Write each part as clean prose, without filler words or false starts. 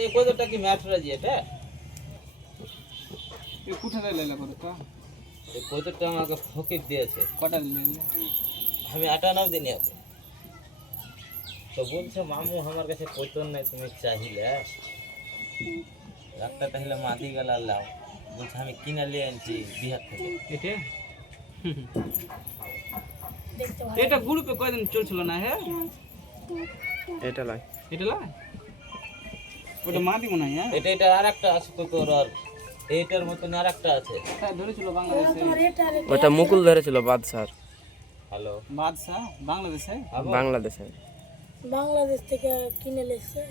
এই কতটা কি ম্যাটরা জি এটা এই কোথায় লাইলা করে তো এই কতটা আমাকে ফকির দিয়েছে কটা লাইলা আমি 98 দিনে হবে তো বলছে মামু আমার কাছে পয়তন নাই তুমি চাইলে একটা তাহলে মাদি গেল লাও বলছে আমি কিনে নিয়ে আনছি বিহার থেকে এটা এটা গ্রুপে কয়দিন চলছিল না হ্যাঁ এটা লাই এটা লাই ওটা মাদি মনে হয় হ্যাঁ এটা আরেকটা আছে তো তোর আর এইটার মতন আরেকটা আছে হ্যাঁ ধরেছিল বাংলাদেশে ওটা মুকুল ধরেছিল বাদশার হ্যালো বাদশা বাংলাদেশে বাংলাদেশে বাংলাদেশ থেকে কিনে লেছে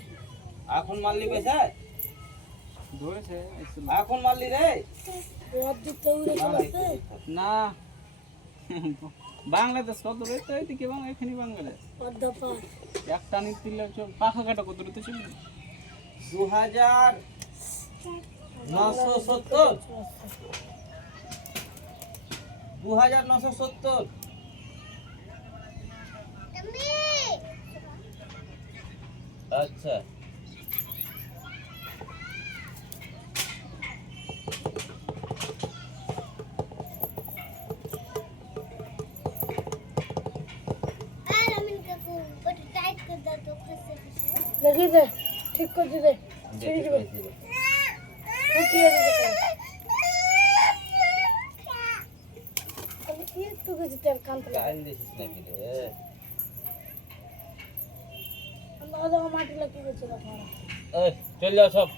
এখন মারলি বেশা ধরেছে এখন মারলি রে অর্ধেক তো উড়ে চলেছে না বাংলাদেশ কত রেট এদিকে বাংলা এখানে বাংলাদেশ অর্ধা পাঁচ একটা নিতে পাখা কাটা কত রেট ছিল 2970 2970 আচ্ছা দেখি দে ঠিক করে দে ছেড়ে দিবে ফুটিয়ে দিবে আমি কি একটু কিছু তেল কানতে গাইল দিছিস নাকি রে আমরা মাটি লাগিয়ে দিয়েছি এই চল যাও সব